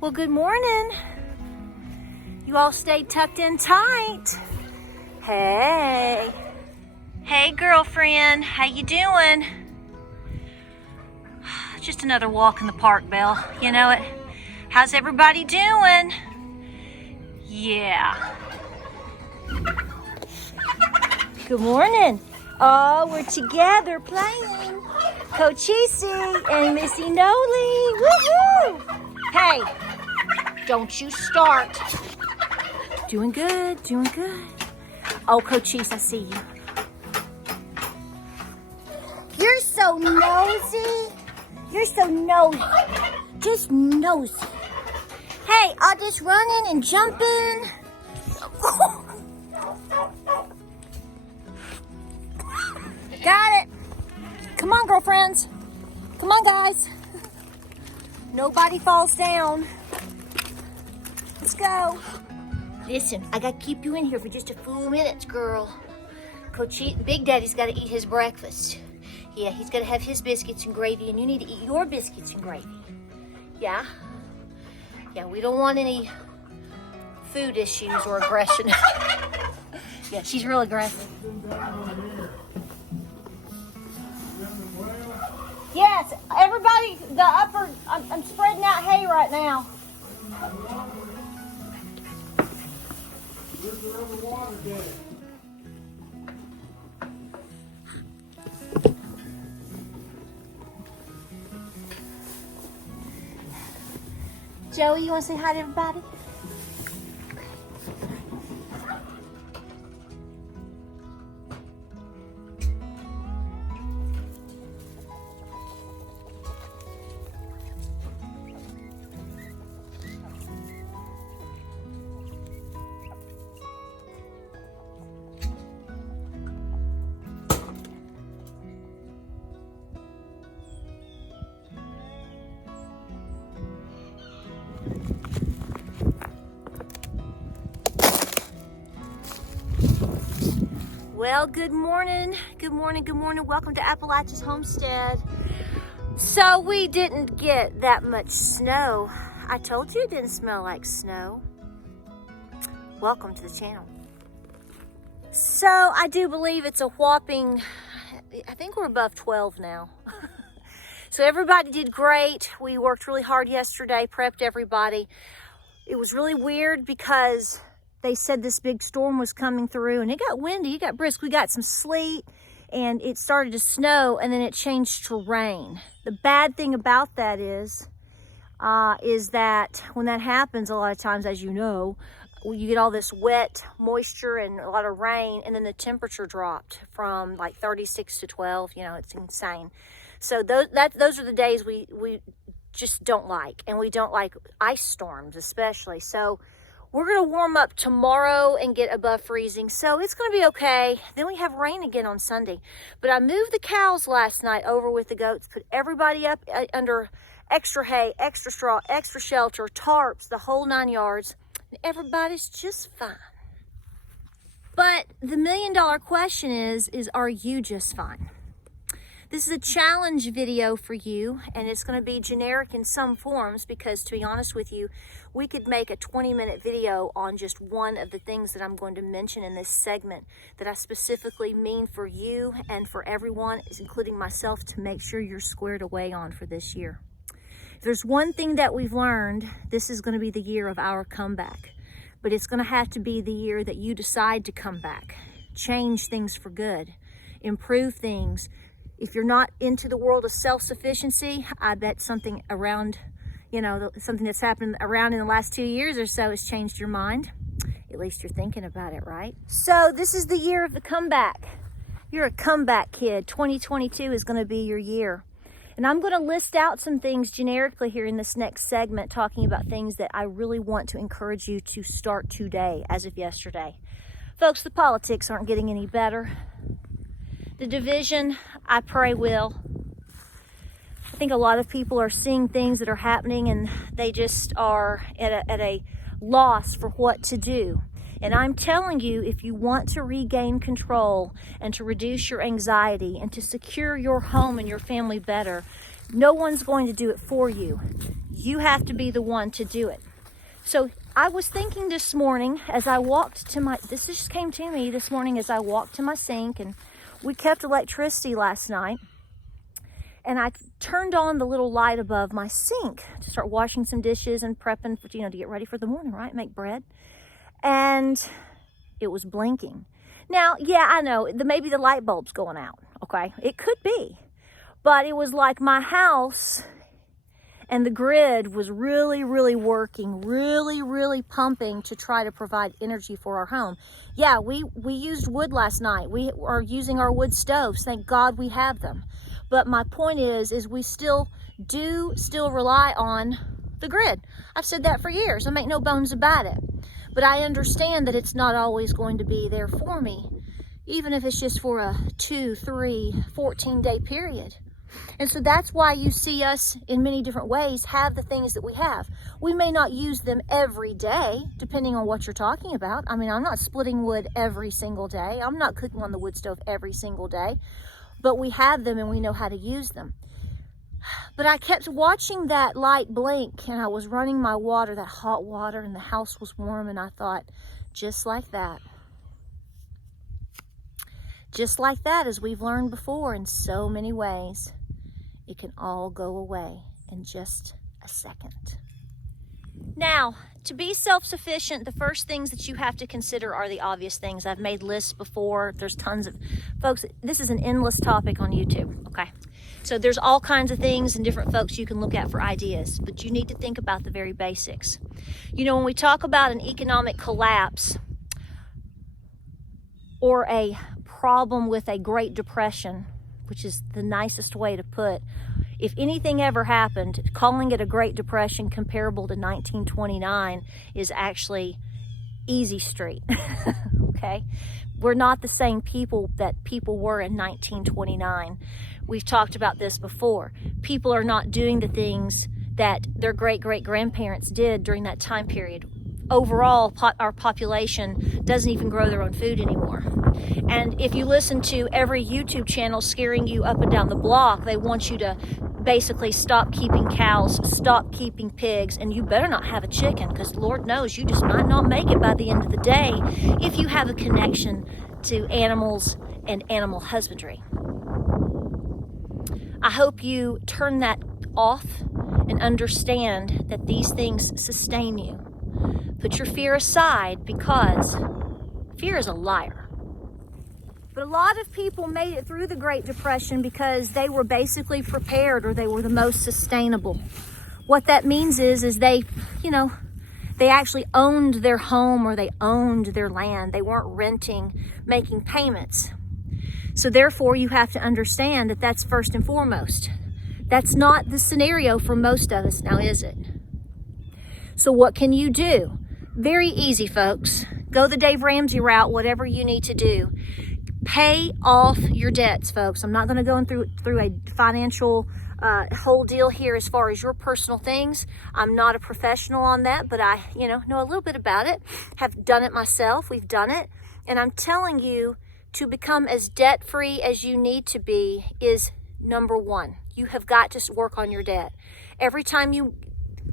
Well, good morning. You all stayed tucked in tight. Hey. Hey, girlfriend. How you doing? Just another walk in the park, Belle. You know it. How's everybody doing? Yeah. Good morning. Oh, we're together playing. Cochise and Missy Noli. Woohoo! Hey, don't you start. Doing good, doing good. Oh, Cochise, I see you. You're so nosy. You're so nosy. Just nosy. Hey, I'll just run in and jump in. Got it. Come on, girlfriends. Come on, guys. Nobody falls down. Let's go. Listen, I gotta keep you in here for just a few minutes, girl. Big Daddy's gotta eat his breakfast. Yeah, he's gotta have his biscuits and gravy, and you need to eat your biscuits and gravy. Yeah? Yeah, we don't want any food issues or aggression. Yeah, she's real aggressive. Yes, everybody, the upper, I'm spreading out hay right now. This is another water day. Joey, you want to say hi to everybody? Well, good morning, good morning, good morning. Welcome to Appalachia's Homestead. So we didn't get that much snow. I told you it didn't smell like snow. Welcome to the channel. So I do believe it's a whopping, I think we're above 12 now. So everybody did great. We worked really hard yesterday, prepped everybody. It was really weird because they said this big storm was coming through and it got windy, it got brisk. We got some sleet and it started to snow and then it changed to rain. The bad thing about that is that when that happens, a lot of times, as you know, you get all this wet moisture and a lot of rain, and then the temperature dropped from like 36 to 12. You know, it's insane. So those are the days we just don't like, and we don't like ice storms especially. So we're going to warm up tomorrow and get above freezing, so it's going to be okay. Then we have rain again on Sunday. But I moved the cows last night over with the goats, put everybody up under extra hay, extra straw, extra shelter, tarps, the whole 9 yards, and everybody's just fine. But the million-dollar question is are you just fine? This is a challenge video for you, and it's going to be generic in some forms because, to be honest with you, we could make a 20-minute video on just one of the things that I'm going to mention in this segment that I specifically mean for you and for everyone, including myself, to make sure you're squared away on for this year. If there's one thing that we've learned, this is going to be the year of our comeback. but it's going to have to be the year that you decide to come back, change things for good, improve things. If you're not into the world of self-sufficiency, I bet something around, something that's happened around in the last 2 years or so has changed your mind. At least you're thinking about it, right? So this is the year of the comeback. You're a comeback kid. 2022 is going to be your year. And I'm going to list out some things generically here in this next segment, talking about things that I really want to encourage you to start today, as of yesterday. Folks, the politics aren't getting any better. The division, I pray, will. I think a lot of people are seeing things that are happening and they just are at a loss for what to do. And I'm telling you, if you want to regain control and to reduce your anxiety and to secure your home and your family better, no one's going to do it for you. You have to be the one to do it. So I was thinking this morning as I walked to this just came to me this morning as I walked to my sink, and we kept electricity last night. And I turned on the little light above my sink to start washing some dishes and prepping for, to get ready for the morning, right? Make bread. And it was blinking. Now, yeah, I know, maybe the light bulb's going out, okay? It could be. But it was like my house and the grid was really, really working, really, really pumping to try to provide energy for our home. Yeah, we used wood last night. We are using our wood stoves. Thank God we have them. But my point is we still rely on the grid. I've said that for years. I make no bones about it. But I understand that it's not always going to be there for me, even if it's just for a 2, 3, 14-day period. And so that's why you see us in many different ways have the things that we have. We may not use them every day, depending on what you're talking about. I mean, I'm not splitting wood every single day. I'm not cooking on the wood stove every single day. But we have them and we know how to use them. But I kept watching that light blink and I was running my water, that hot water, and the house was warm, and I thought, just like that, as we've learned before in so many ways, it can all go away in just a second. Now, to be self-sufficient, the first things that you have to consider are the obvious things. I've made lists before. There's tons of, folks, this is an endless topic on YouTube, okay? So there's all kinds of things and different folks you can look at for ideas, but you need to think about the very basics. When we talk about an economic collapse or a problem with a Great Depression, which is the nicest way to put, if anything ever happened, calling it a Great Depression comparable to 1929 is actually easy street, okay? We're not the same people that people were in 1929. We've talked about this before. People are not doing the things that their great-great-grandparents did during that time period. Overall, our population doesn't even grow their own food anymore. And if you listen to every YouTube channel scaring you up and down the block, they want you to basically stop keeping cows, stop keeping pigs, and you better not have a chicken, because Lord knows you just might not make it by the end of the day if you have a connection to animals and animal husbandry. I hope you turn that off and understand that these things sustain you. Put your fear aside, because fear is a liar. But a lot of people made it through the Great Depression because they were basically prepared, or they were the most sustainable. What that means is they actually owned their home, or they owned their land. They weren't renting, making payments. So therefore, you have to understand that that's first and foremost. That's not the scenario for most of us now, is it? So what can you do? Very easy, folks. Go the Dave Ramsey route, whatever you need to do. Pay off your debts, folks. I'm not going to go through a financial whole deal here as far as your personal things. I'm not a professional on that, but I know a little bit about it. Have done it myself. We've done it. And I'm telling you, to become as debt-free as you need to be is number one. You have got to work on your debt. Every time you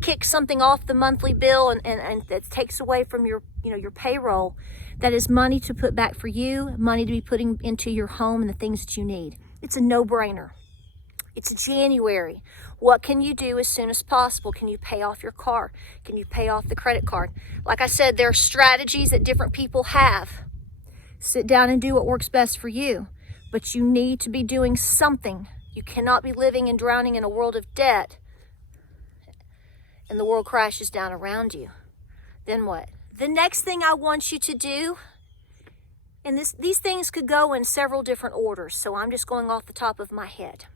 kick something off the monthly bill and that takes away from your payroll, that is money to put back for you, money to be putting into your home and the things that you need. It's a no-brainer. It's January. What can you do as soon as possible? Can you pay off your car? Can you pay off the credit card? Like I said, there are strategies that different people have. Sit down and do what works best for you. But you need to be doing something. You cannot be living and drowning in a world of debt and the world crashes down around you. Then what? The next thing I want you to do, and these things could go in several different orders, so I'm just going off the top of my head.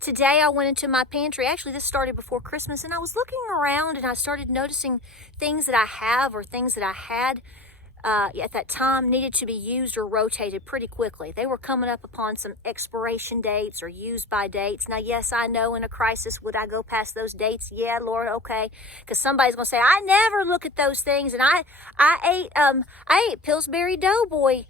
Today I went into my pantry. Actually, this started before Christmas, and I was looking around and I started noticing things that I have or things that I had at that time needed to be used or rotated pretty quickly. They were coming up upon some expiration dates or use by dates. Now, yes, I know in a crisis, would I go past those dates? Yeah, Lord, okay. Because somebody's going to say, I never look at those things. And I ate Pillsbury Doughboy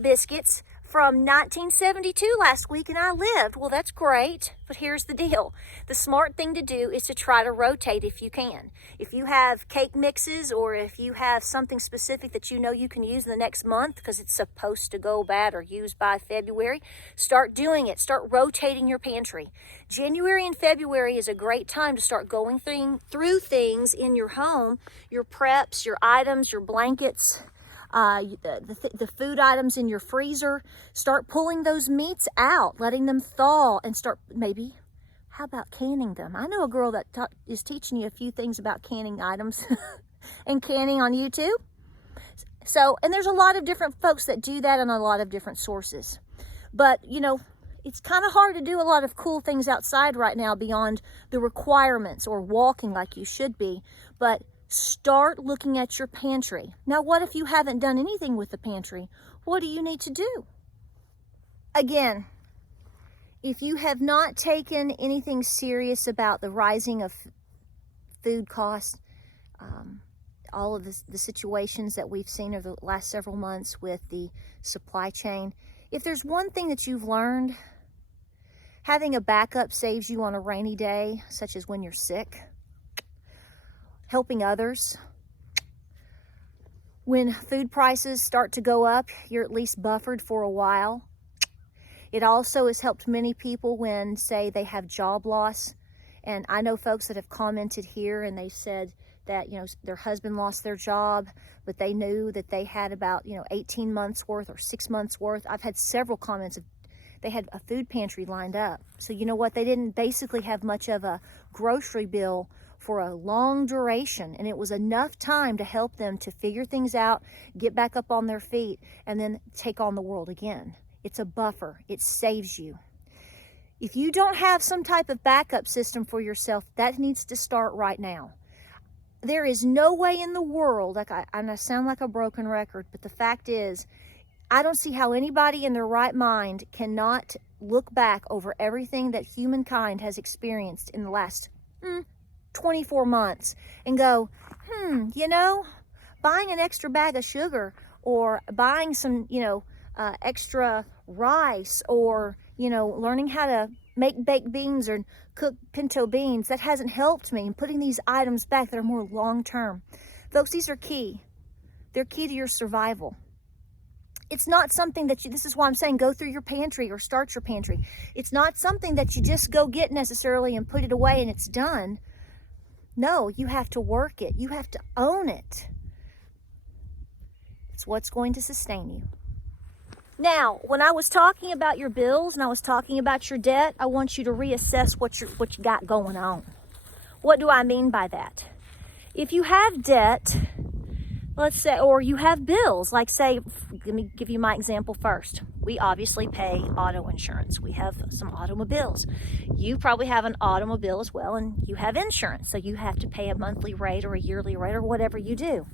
biscuits from 1972 last week and I lived. Well, that's great, but here's the deal. The smart thing to do is to try to rotate if you can. If you have cake mixes or if you have something specific that you know you can use in the next month because it's supposed to go bad or used by February, start doing it. Start rotating your pantry. January and February is a great time to start going through things in your home, your preps, your items, your blankets, the food items in your freezer. Start pulling those meats out, letting them thaw, and start maybe, how about canning them? I know a girl that is teaching you a few things about canning items and canning on YouTube. So, and there's a lot of different folks that do that on a lot of different sources. But, you know, it's kind of hard to do a lot of cool things outside right now beyond the requirements or walking like you should be. But start looking at your pantry. Now, what if you haven't done anything with the pantry? What do you need to do? Again, if you have not taken anything serious about the rising of food costs, all of the situations that we've seen over the last several months with the supply chain, if there's one thing that you've learned, having a backup saves you on a rainy day, such as when you're sick. Helping others. When food prices start to go up, you're at least buffered for a while. It also has helped many people when, say, they have job loss. And I know folks that have commented here and they said that, you know, their husband lost their job, but they knew that they had about, 18 months worth or 6 months worth. I've had several comments of they had a food pantry lined up. So you know what? They didn't basically have much of a grocery bill for a long duration, and it was enough time to help them to figure things out, get back up on their feet, and then take on the world again. It's a buffer. It saves you. If you don't have some type of backup system for yourself, that needs to start right now. There is no way in the world, and I sound like a broken record, but the fact is, I don't see how anybody in their right mind cannot look back over everything that humankind has experienced in the last 24 months and go, buying an extra bag of sugar or buying some, extra rice or, learning how to make baked beans or cook pinto beans, that hasn't helped me. And putting these items back that are more long-term. Folks, these are key. They're key to your survival. It's not something that this is why I'm saying go through your pantry or start your pantry. It's not something that you just go get necessarily and put it away and it's done. No, you have to work it. You have to own it. It's what's going to sustain you. Now, when I was talking about your bills and I was talking about your debt, I want you to reassess what you got going on. What do I mean by that? If you have debt, let's say, or you have bills, like say, let me give you my example first. We obviously pay auto insurance. We have some automobiles. You probably have an automobile as well, and you have insurance. So you have to pay a monthly rate or a yearly rate or whatever you do.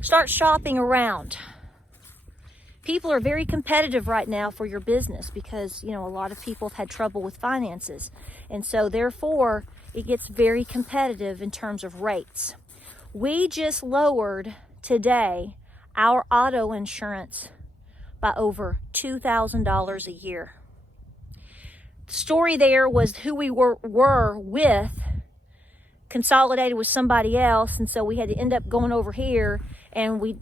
Start shopping around. People are very competitive right now for your business because, a lot of people have had trouble with finances. And so therefore, it gets very competitive in terms of rates. We just lowered today our auto insurance by over $2,000 a year. The story there was who we were with consolidated with somebody else, and so we had to end up going over here, and we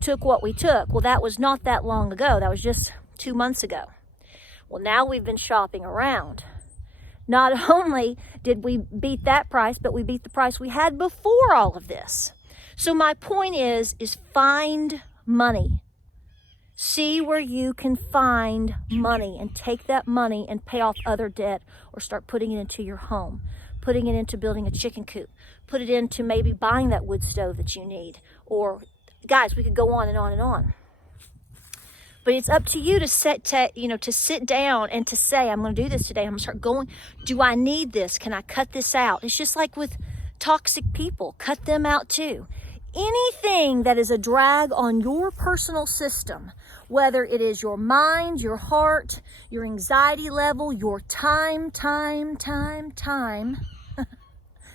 took what we took. Well, that was not that long ago. That was just 2 months ago. Well, now we've been shopping around. Not only did we beat that price, but we beat the price we had before all of this. So my point is find money. See where you can find money and take that money and pay off other debt, or start putting it into your home, putting it into building a chicken coop, put it into maybe buying that wood stove that you need. Or guys, we could go on and on and on. But it's up to you to sit down and to say, I'm going to do this today. I'm going to start going. Do I need this? Can I cut this out? It's just like with toxic people. Cut them out too. Anything that is a drag on your personal system, whether it is your mind, your heart, your anxiety level, your time,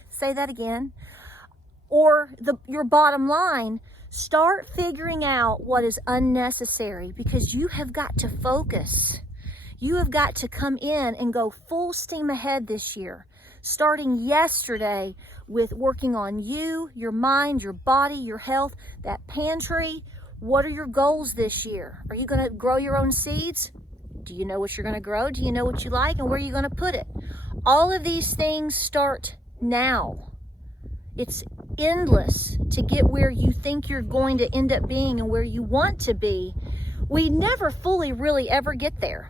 say that again, or your bottom line, start figuring out what is unnecessary, because you have got to focus. You have got to come in and go full steam ahead this year, starting yesterday with working on you, your mind, your body, your health, that pantry. What are your goals this year? Are you going to grow your own seeds? Do you know what you're going to grow? Do you know what you like, and where are you going to put it? All of these things start now. It's endless to get where you think you're going to end up being and where you want to be. We never fully really ever get there.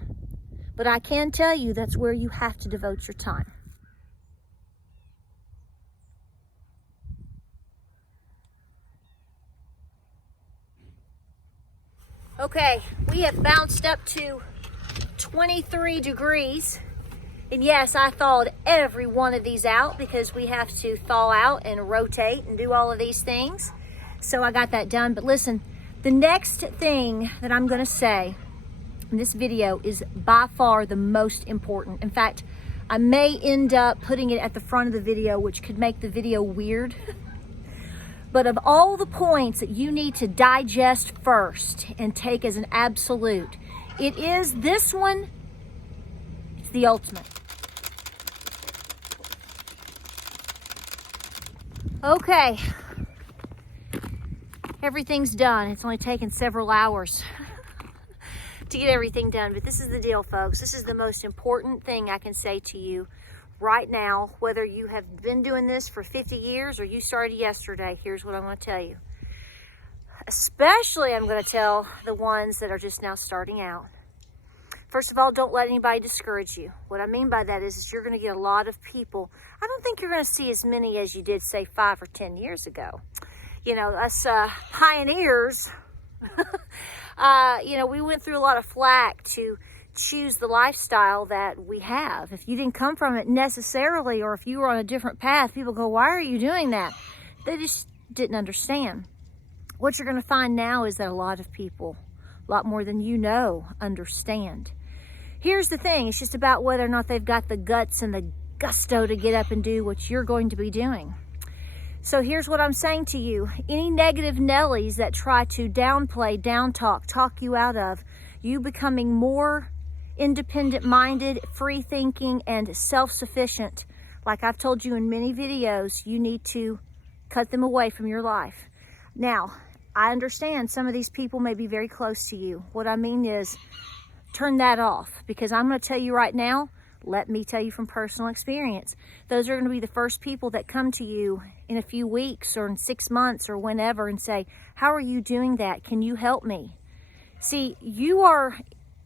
But I can tell you that's where you have to devote your time. Okay, we have bounced up to 23 degrees. And yes, I thawed every one of these out because we have to thaw out and rotate and do all of these things. So I got that done. But listen, the next thing that I'm going to say in this video is by far the most important. In fact, I may end up putting it at the front of the video, which could make the video weird. But of all the points that you need to digest first and take as an absolute, it is this one. It's the ultimate. Okay, everything's done. It's only taken several hours to get everything done, but this is the deal, folks. This is the most important thing I can say to you right now, whether you have been doing this for 50 years or you started yesterday. Here's what I'm going to tell you. Especially I'm going to tell the ones that are just now starting out. First of all, don't let anybody discourage you. What I mean by that is you're going to get a lot of people. I don't think you're going to see as many as you did, say, 5 or 10 years ago. You know, us pioneers, we went through a lot of flack to choose the lifestyle that we have. If you didn't come from it necessarily, or if you were on a different path, people go, why are you doing that? They just didn't understand. What you're going to find now is that a lot of people, a lot more than you know, understand. Here's the thing, it's just about whether or not they've got the guts and the gusto to get up and do what you're going to be doing. So here's what I'm saying to you. Any negative Nellies that try to downplay, talk you out of you becoming more independent-minded, free-thinking, and self-sufficient, like I've told you in many videos, you need to cut them away from your life. Now, I understand some of these people may be very close to you. What I mean is, turn that off, because I'm going to tell you right now, let me tell you from personal experience, those are going to be the first people that come to you in a few weeks or in 6 months or whenever and say, how are you doing that? Can you help me? See, you are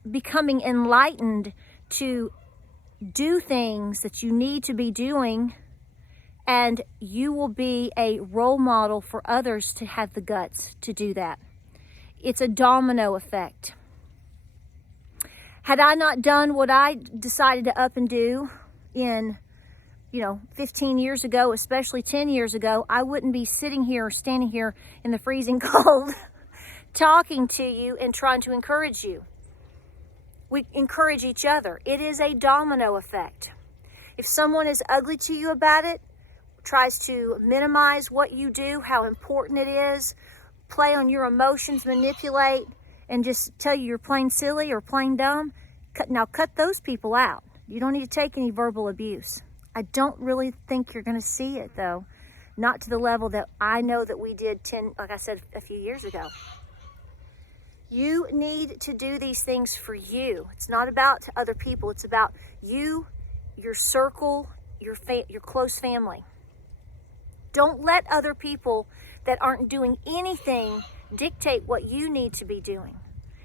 becoming enlightened to do things that you need to be doing, and you will be a role model for others to have the guts to do that. It's a domino effect. Had I not done what I decided to up and do in, 15 years ago, especially 10 years ago, I wouldn't be sitting here or standing here in the freezing cold talking to you and trying to encourage you. We encourage each other. It is a domino effect. If someone is ugly to you about it, tries to minimize what you do, how important it is, play on your emotions, manipulate, and just tell you you're plain silly or plain dumb, cut those people out. You don't need to take any verbal abuse. I don't really think you're going to see it, though. Not to the level that I know that we did like I said, a few years ago. You need to do these things for you. It's not about other people. It's about you, your circle, your close family. Don't let other people that aren't doing anything dictate what you need to be doing.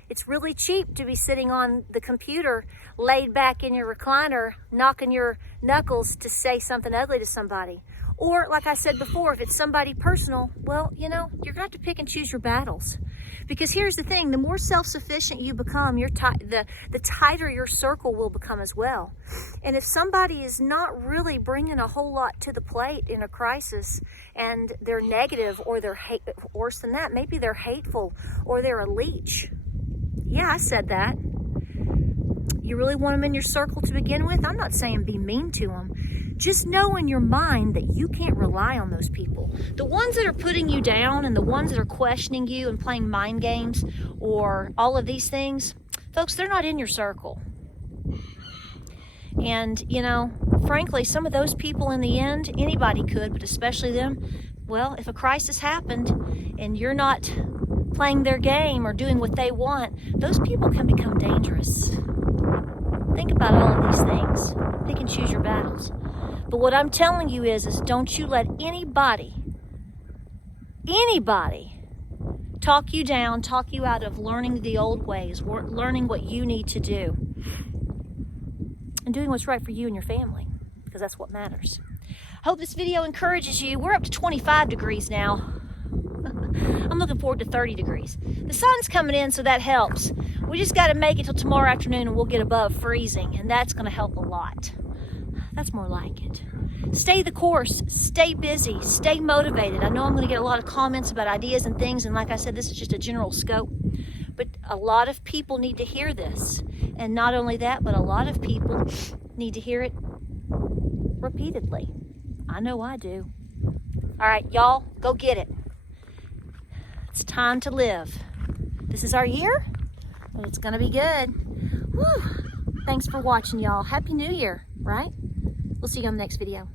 It's really cheap to be sitting on the computer, laid back in your recliner, knocking your knuckles to say something ugly to somebody. Or, like I said before, if it's somebody personal, well, you know, you're going to have to pick and choose your battles. Because here's the thing, the more self-sufficient you become, the tighter your circle will become as well. And if somebody is not really bringing a whole lot to the plate in a crisis, and they're negative, or they're worse than that, maybe they're hateful, or they're a leech. Yeah, I said that. You really want them in your circle to begin with? I'm not saying be mean to them. Just know in your mind that you can't rely on those people. The ones that are putting you down and the ones that are questioning you and playing mind games or all of these things, folks, they're not in your circle. And, you know, frankly, some of those people in the end, anybody could, but especially them, well, if a crisis happened and you're not playing their game or doing what they want, those people can become dangerous. Think about all of these things. Pick and choose your battles. But what I'm telling you is don't you let anybody talk you down, talk you out of learning the old ways, learning what you need to do, and doing what's right for you and your family, because that's what matters. I hope this video encourages you. We're up to 25 degrees now. I'm looking forward to 30 degrees. The sun's coming in, so that helps. We just got to make it till tomorrow afternoon and we'll get above freezing, and that's going to help a lot. That's more like it. Stay the course, stay busy, stay motivated. I know I'm going to get a lot of comments about ideas and things, and like I said, this is just a general scope. But a lot of people need to hear this. And not only that, but a lot of people need to hear it repeatedly. I know I do. All right, y'all, go get it. It's time to live. This is our year, and it's going to be good. Woo. Thanks for watching, y'all. Happy New Year, right? We'll see you on the next video.